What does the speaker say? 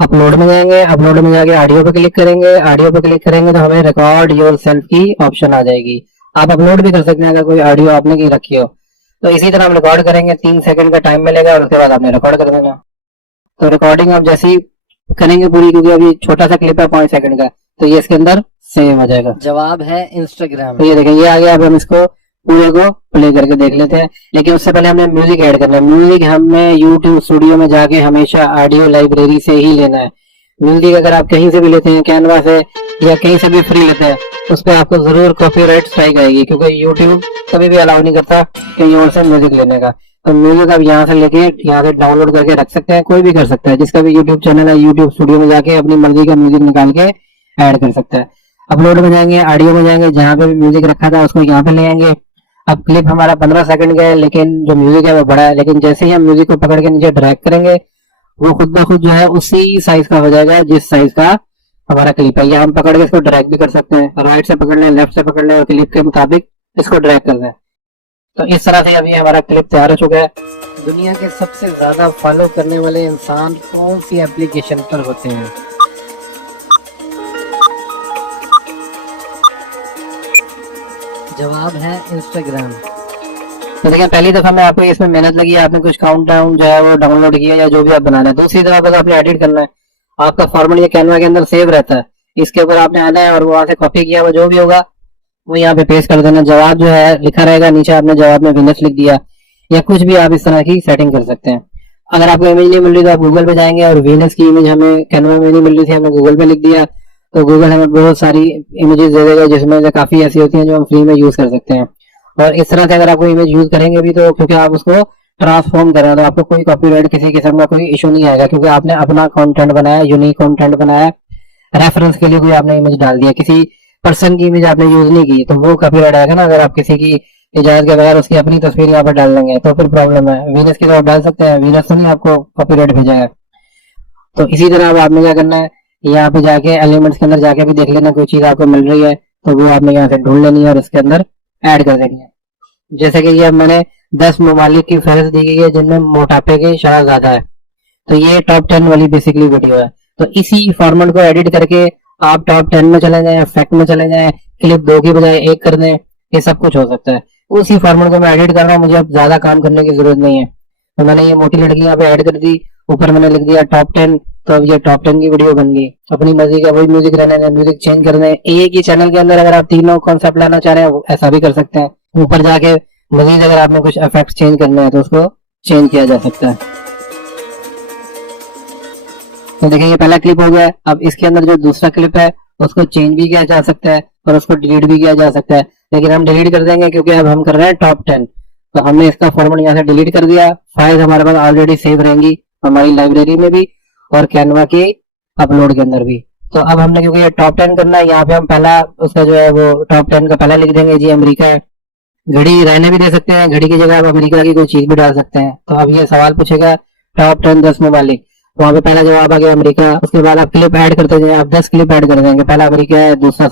Upload में जाएंगे, upload में जाके ऑडियो पे क्लिक करेंगे, ऑडियो पे क्लिक करेंगे तो हमें रिकॉर्ड योर सेल्फ की ऑप्शन आ जाएगी। आप अपलोड भी कर सकते हैं अगर कोई ऑडियो आपने की रखी हो। तो इसी तरह हम रिकॉर्ड करेंगे, 3 सेकंड का टाइम मिलेगा और उसके बाद आपने रिकॉर्ड कर देना। तो रिकॉर्डिंग आप जैसे ही करेंगे पूरी, क्योंकि अभी छोटा सा क्लिप है 5 सेकंड का, तो ये इसके अंदर सेव हो जाएगा। जवाब है इंस्टाग्राम। तो ये देखें, ये आ गया। अब हम इसको पूरे को प्ले करके देख लेते हैं, लेकिन उससे पहले हमने म्यूजिक ऐड करना है। म्यूजिक हमें यूट्यूब स्टूडियो में जाके हमेशा ऑडियो लाइब्रेरी से ही लेना है। म्यूजिक अगर आप कहीं से भी लेते हैं, कैनवा से या कहीं से भी फ्री लेते हैं, उस पर आपको जरूर कॉपीराइट स्ट्राइक आएगी, क्योंकि यूट्यूब कभी भी अलाउ नहीं करता कहीं और से म्यूजिक लेने का। तो म्यूजिक आप यहाँ से लेके यहाँ से डाउनलोड करके रख सकते हैं, कोई भी कर सकता है। जिसका भी यूट्यूब चैनल है, यूट्यूब स्टूडियो में जाके अपनी मर्जी का म्यूजिक निकाल के ऐड कर सकता है। अपलोड में जाएंगे, ऑडियो में जाएंगे, जहाँ पे भी म्यूजिक रखा था उसको यहाँ पे ले आएंगे। अब क्लिप हमारा 15 सेकंड का है, लेकिन जो म्यूजिक है वो बड़ा है, लेकिन जैसे ही हम म्यूजिक को पकड़ के नीचे ड्रैग करेंगे, वो खुद ब खुद जो है उसी साइज का हो जाएगा जिस साइज का हमारा क्लिप है। या हम पकड़ के इसको ड्रैग भी कर सकते हैं, राइट से पकड़ लें, लेफ्ट से पकड़ लें और क्लिप के मुताबिक इसको ड्रैग कर दें। तो इस तरह से अभी हमारा क्लिप तैयार हो चुका है। दुनिया के सबसे ज्यादा फॉलो करने वाले इंसान कौन सी एप्लीकेशन पर होते हैं? जवाब है इंस्टाग्राम। तो देखिए, पहली दफा में आपको इसमें मेहनत लगी, आपने कुछ काउंट डाउन जो है वो डाउनलोड किया या जो भी आप बना रहे हैं। दूसरी दफा बस आपने एडिट करना है। आपका फॉर्मेट ये कैनवा के अंदर सेव रहता है, इसके ऊपर आपने आना है और वहां से कॉपी किया हुआ जो भी होगा वो यहाँ पे पेस्ट कर देना। जवाब जो है लिखा रहेगा नीचे, आपने जवाब में विनर्स लिख दिया या कुछ भी आप इस तरह की सेटिंग कर सकते हैं। अगर आपको इमेज नहीं मिल रही तो आप गूगल पे जाएंगे और विनर्स की इमेज हमें कैनवा में नहीं मिल रही थी, हमने गूगल पे लिख दिया तो गूगल हमें बहुत सारी इमेजेस दे देगा, जिसमें से काफी ऐसी होती हैं जो हम फ्री में यूज कर सकते हैं। और इस तरह से अगर आपको इमेज यूज करेंगे भी तो क्योंकि आप उसको ट्रांसफॉर्म कर रहे हैं तो आपको कोई कॉपीराइट किसी किस्म का कोई इशू नहीं आएगा, क्योंकि आपने अपना कंटेंट बनाया, यूनिक कंटेंट बनाया। रेफरेंस के लिए कोई आपने इमेज डाल दिया, किसी पर्सन की इमेज आपने यूज नहीं की, तो वो कॉपीराइट आएगा ना। अगर आप किसी की इजाजत के बगैर उसकी अपनी तस्वीर यहाँ पर डाल देंगे तो फिर प्रॉब्लम है। वीनस की तो आप डाल सकते हैं, वीनस तो नहीं आपको कॉपीराइट भेजेगा। तो इसी तरह अब आपने क्या करना है, यहाँ पे जाके एलिमेंट्स के अंदर जाके भी देख लेना कोई चीज आपको मिल रही है तो वो आपने यहाँ से ढूंढ लेनी है और इसके अंदर ऐड कर देनी है। जैसे कि ये मैंने 10 ममालिक की फहरिस्त दी गई है जिनमें मोटापे की शरह ज्यादा है, तो ये टॉप 10 वाली बेसिकली वीडियो है। तो इसी फॉर्मेट को एडिट करके आप टॉप 10 में चले जाएं, फैक्ट में चले जाएं, क्लिप 2 की बजाय 1 कर दें, ये सब कुछ हो सकता है। उसी फॉर्मेट को मैं एडिट कर रहा हूँ, मुझे अब ज्यादा काम करने की जरूरत नहीं है। तो मैंने ये मोटी लड़की यहाँ पे ऐड कर दी, ऊपर मैंने लिख दिया टॉप 10, तो अब ये टॉप 10 की वीडियो बन गई। अपनी मर्जी का वही म्यूजिक रहने दें, म्यूजिक चेंज कर दें। एक ही चैनल के अंदर अगर आप तीनों कॉन्सेप्ट लाना चाह रहे हैं ऐसा भी कर सकते हैं। ऊपर जाके मजीद अगर आपने कुछ इफेक्ट चेंज करने हैं तो उसको चेंज किया जा सकता है। तो देखिए, ये पहला क्लिप हो गया। अब इसके अंदर जो दूसरा क्लिप है उसको चेंज भी किया जा सकता है और उसको डिलीट भी किया जा सकता है, लेकिन हम डिलीट कर देंगे क्योंकि अब हम कर रहे हैं टॉप 10। तो हमने इसका फॉर्मेट यहाँ से डिलीट कर दिया। फाइल हमारे पास ऑलरेडी सेव रहेंगी हमारी लाइब्रेरी में भी और कैनवा के अपलोड के अंदर भी। तो अब हमने क्योंकि ये टॉप 10 करना है, यहाँ पे हम पहला उसका जो है वो टॉप 10 का पहला लिख देंगे जी अमेरिका है। घड़ी रहने भी दे सकते हैं, घड़ी की जगह आप अमेरिका की कोई चीज भी डाल सकते हैं। तो अब ये सवाल पूछेगा टॉप 10 10 ममालिक, वहां पे पहला जवाब आ गया अमेरिका। उसके बाद आप क्लिप ऐड करते जाए, आप 10 क्लिप ऐड कर देंगे, पहला अमेरिका है, दूसरा